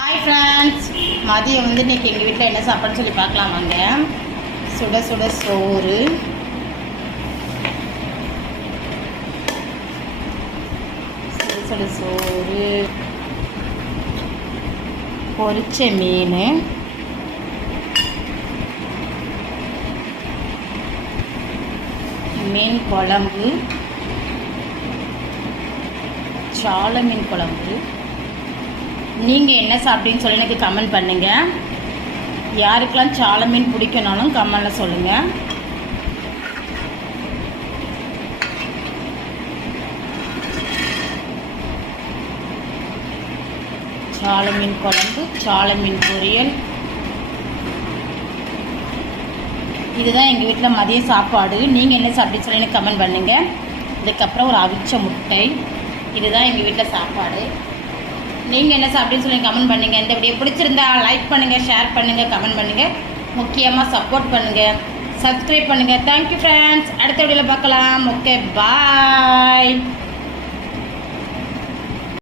Hi friends, மதியம் இன்றைக்கி எங்கள் வீட்டில் என்ன சாப்பாடுன்னு சொல்லி பார்க்கலாம் வாங்க. சுட சுட சோறு, சுட சுட சோறு, பொரிச்ச மீன், மீன் குழம்பு, சால மீன் குழம்பு. நீங்கள் என்ன சாப்பிட்டீங்கன்னு சொல்லி எனக்கு கமெண்ட் பண்ணுங்கள். யாருக்கெல்லாம் சால மீன் பிடிக்கணும்னு கமெண்டில் சொல்லுங்கள். சால மீன் குழம்பு, சால மீன் பொரியல், இதுதான் எங்கள் வீட்டில் மதிய சாப்பாடு. நீங்கள் என்ன சாப்பிட்டீங்கன்னு சொல்லி எனக்கு கமெண்ட் பண்ணுங்கள். இதுக்கப்புறம் ஒரு அவிச்ச முட்டை. இதுதான் எங்கள் வீட்டில் சாப்பாடு. நீங்கள் என்ன சாப்பிட்டீங்கன்னு சொல்லி கமெண்ட் பண்ணுங்கள். இந்த வீடியோ பிடிச்சிருந்தா லைக் பண்ணுங்கள், ஷேர் பண்ணுங்கள், கமெண்ட் பண்ணுங்கள், முக்கியமாக சப்போர்ட் பண்ணுங்கள், சப்ஸ்கிரைப் பண்ணுங்கள். Thank you friends. அடுத்த வீடியோவில் பார்க்கலாம். ஓகே, பாய்.